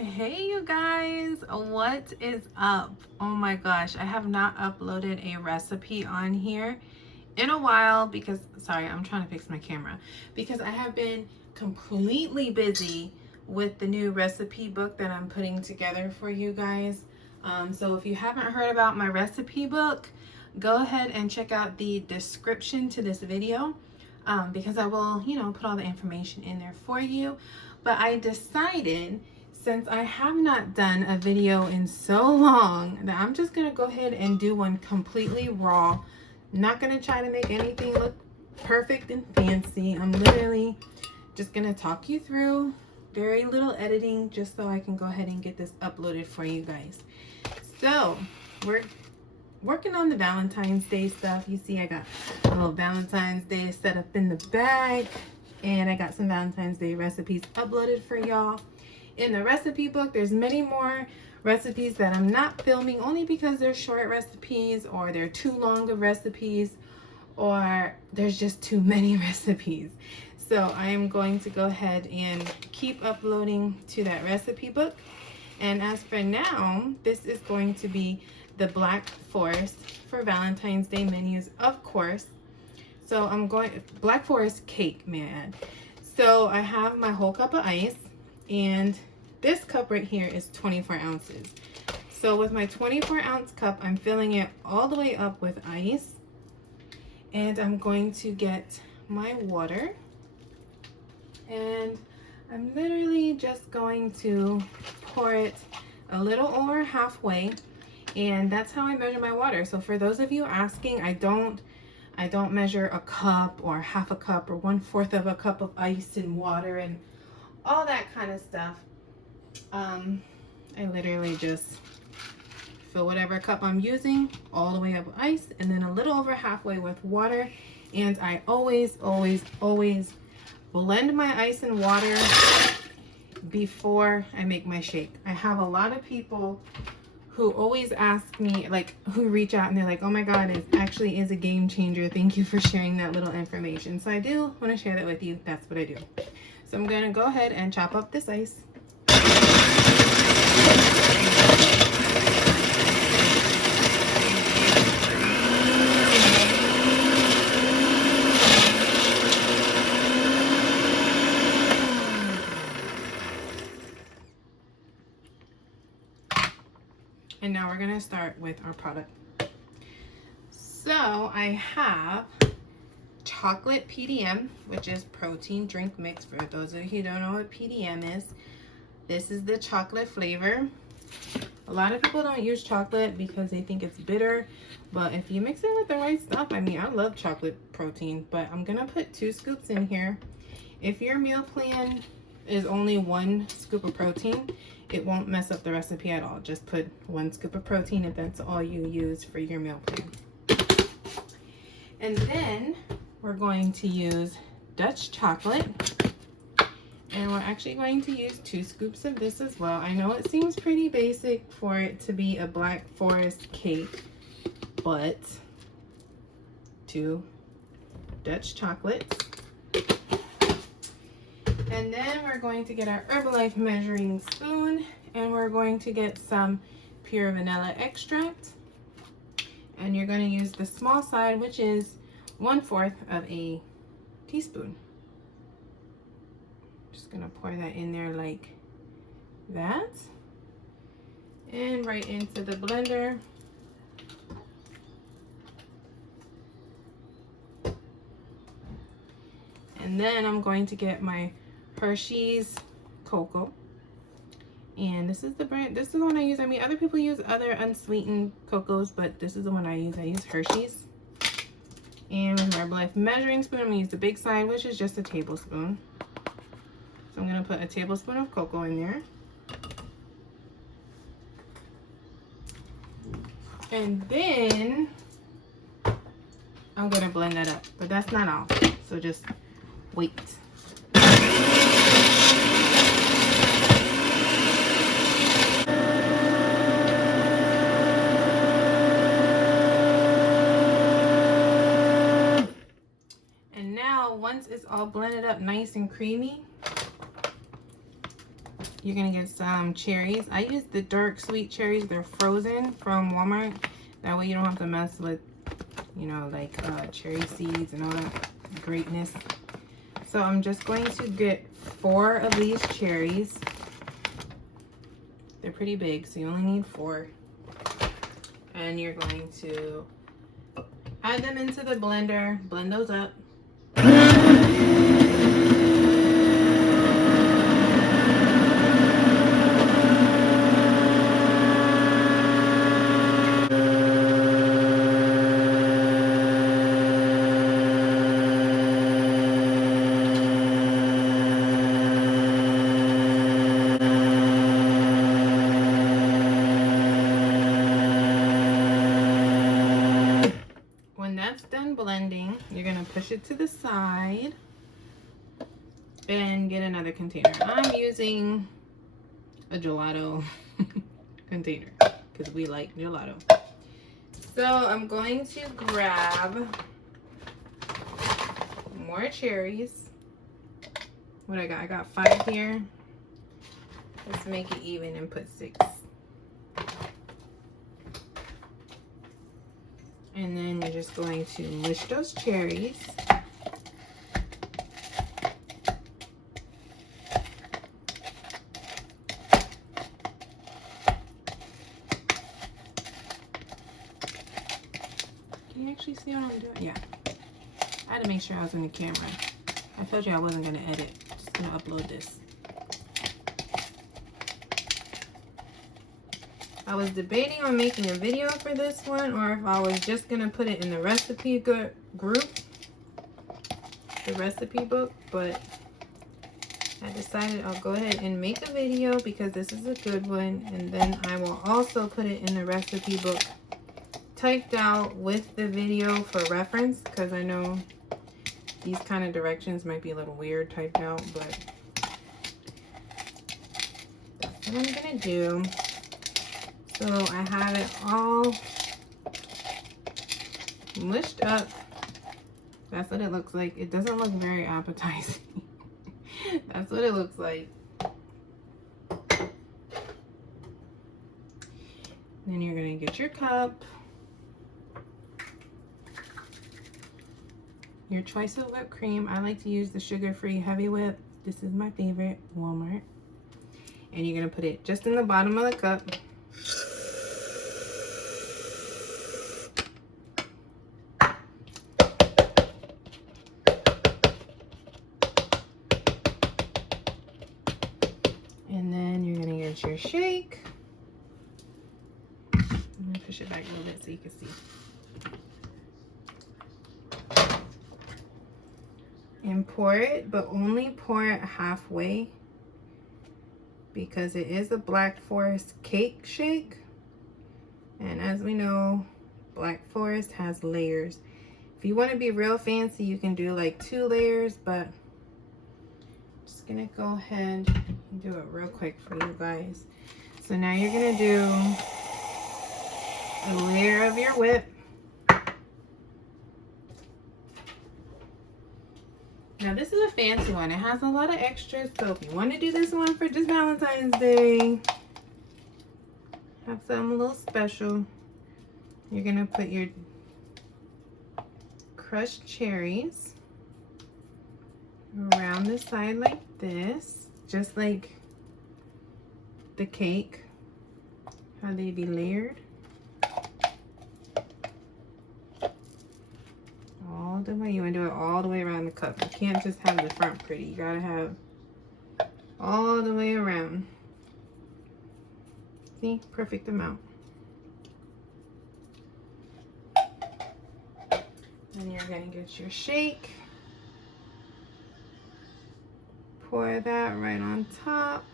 Hey you guys, what is up? Oh my gosh, I have not uploaded a recipe on here in a while because, sorry, I'm trying to fix my camera, because I have been completely busy with the new recipe book that I'm putting together for you guys. So if you haven't heard about my recipe book, go ahead and check out the description to this video, because I will, put all the information in there for you. But I decided, since I have not done a video in so long, that I'm just gonna go ahead and do one completely raw. I'm not gonna try to make anything look perfect and fancy. I'm literally just gonna talk you through, very little editing, just so I can go ahead and get this uploaded for you guys. So we're working on the Valentine's Day stuff. You see I got a little Valentine's Day set up in the bag, and I got some Valentine's Day recipes uploaded for y'all. In the recipe book, there's many more recipes that I'm not filming, only because they're short recipes, or they're too long of recipes, or there's just too many recipes. So I am going to go ahead and keep uploading to that recipe book. And as for now, this is going to be the Black Forest for Valentine's Day menus, of course. So I'm going Black Forest cake, man. So I have my whole cup of ice, and this cup right here is 24 ounces. So with my 24-ounce cup, I'm filling it all the way up with ice. And I'm going to get my water. And I'm literally just going to pour it a little over halfway. And that's how I measure my water. So for those of you asking, I don't measure a cup or half a cup or 1/4 of a cup of ice and water and all that kind of stuff. I literally just fill whatever cup I'm using all the way up with ice, and then a little over halfway with water. And I always blend my ice and water before I make my shake. I have a lot of people who always ask me, like, who reach out and they're like, oh my god, it actually is a game changer. Thank you for sharing that little information. So I do want to share that with you. That's what I do. So I'm going to go ahead and chop up this ice. And now we're going to start with our product. So I have chocolate PDM, which is protein drink mix. For those of you who don't know what PDM is, this is the chocolate flavor. A lot of people don't use chocolate because they think it's bitter, but if you mix it with the right stuff, I mean, I love chocolate protein, but I'm gonna put 2 scoops in here. If your meal plan is only 1 scoop of protein, it won't mess up the recipe at all. Just put 1 scoop of protein if that's all you use for your meal plan. And then we're going to use Dutch chocolate, and we're actually going to use 2 scoops of this as well. I know it seems pretty basic for it to be a Black Forest cake, but 2 Dutch chocolates. And then we're going to get our Herbalife measuring spoon, and we're going to get some pure vanilla extract. And you're going to use the small side, which is 1/4 of a teaspoon. Just going to pour that in there like that. And right into the blender. And then I'm going to get my Hershey's cocoa, and this is the brand, this is the one I use. I mean, other people use other unsweetened cocos, but this is the one I use Hershey's. And with my Herbalife measuring spoon, I'm gonna use the big side, which is just a tablespoon. So I'm gonna put a tablespoon of cocoa in there, and then I'm gonna blend that up, but that's not all, so just wait. And now, once it's all blended up nice and creamy, You're gonna get some cherries. I use the dark sweet cherries. They're frozen from Walmart. That way you don't have to mess with, you know, like cherry seeds and all that greatness. So I'm just going to get 4 of these cherries. They're pretty big, so you only need 4. And you're going to add them into the blender, blend those up. When that's done blending, you're gonna push it to the side and get another container. I'm using a gelato container because we like gelato. So I'm going to grab more cherries. What I got 5 here. Let's make it even and put 6. And then you're just going to mush those cherries. Can you actually see what I'm doing? Yeah. I had to make sure I was in the camera. I told you I wasn't going to edit. Just going to upload this. I was debating on making a video for this one or if I was just going to put it in the recipe group, the recipe book, but I decided I'll go ahead and make a video because this is a good one, and then I will also put it in the recipe book typed out with the video for reference, because I know these kind of directions might be a little weird typed out, but that's what I'm going to do. So I have it all mushed up. That's what it looks like. It doesn't look very appetizing. That's what it looks like. Then you're going to get your cup, your choice of whipped cream. I like to use the sugar-free heavy whip. This is my favorite, Walmart. And you're going to put it just in the bottom of the cup. And then you're going to get your shake. I'm going to push it back a little bit so you can see. And pour it, but only pour it halfway because it is a Black Forest cake shake. And as we know, Black Forest has layers. If you want to be real fancy, you can do like 2 layers, but I'm just going to go ahead and do it real quick for you guys. So now you're going to do a layer of your whip. Now this is a fancy one. It has a lot of extras, so if you want to do this one for just Valentine's Day, have something a little special, you're going to put your crushed cherries around the side like this, just like the cake, how they be layered. All the way, you want to do it all the way around the cup. You can't just have the front pretty. You gotta have all the way around. See, perfect amount. Then you're gonna get your shake. Pour that right on top.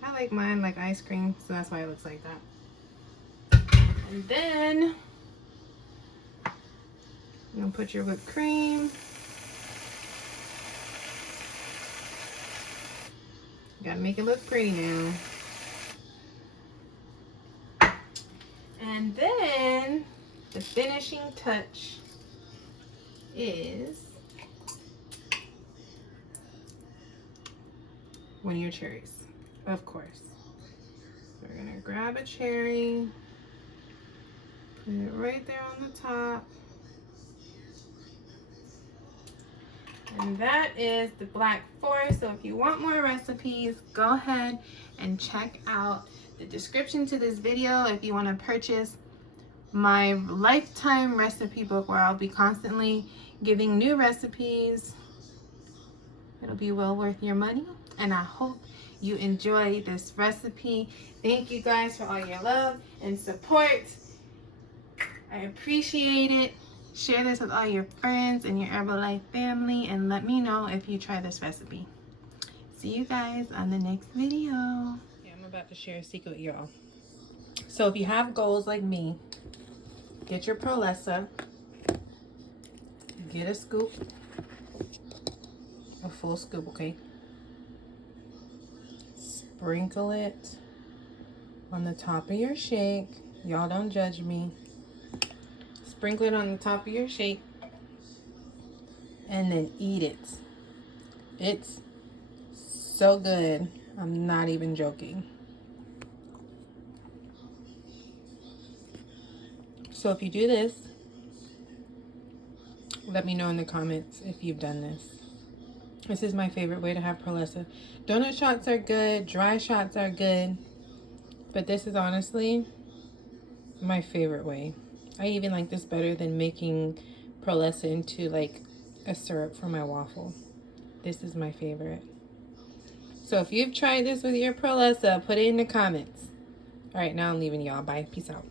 I like mine like ice cream, so that's why it looks like that. And then you're gonna put your whipped cream. You gotta make it look pretty now. And then the finishing touch is one of your cherries, of course. So we're gonna grab a cherry, put it right there on the top. And that is the Black Forest. So if you want more recipes, go ahead and check out the description to this video if you want to purchase my lifetime recipe book, where I'll be constantly giving new recipes. It'll be well worth your money, and I hope you enjoy this recipe. Thank you guys for all your love and support. I appreciate it. Share this with all your friends and your Herbalife family, and let me know if you try this recipe. See you guys on the next video. Okay, I'm about to share a secret with y'all. So if you have goals like me, get your Prolessa, get a scoop, a full scoop, okay? Sprinkle it on the top of your shake. Y'all don't judge me. Sprinkle it on the top of your shake and then eat it. It's so good. I'm not even joking. So if you do this, let me know in the comments if you've done this. This is my favorite way to have Prolessa. Donut shots are good, dry shots are good, but this is honestly my favorite way. I even like this better than making Prolessa into like a syrup for my waffle. This is my favorite. So if you've tried this with your Prolessa, put it in the comments. All right, now I'm leaving y'all. Bye. Peace out.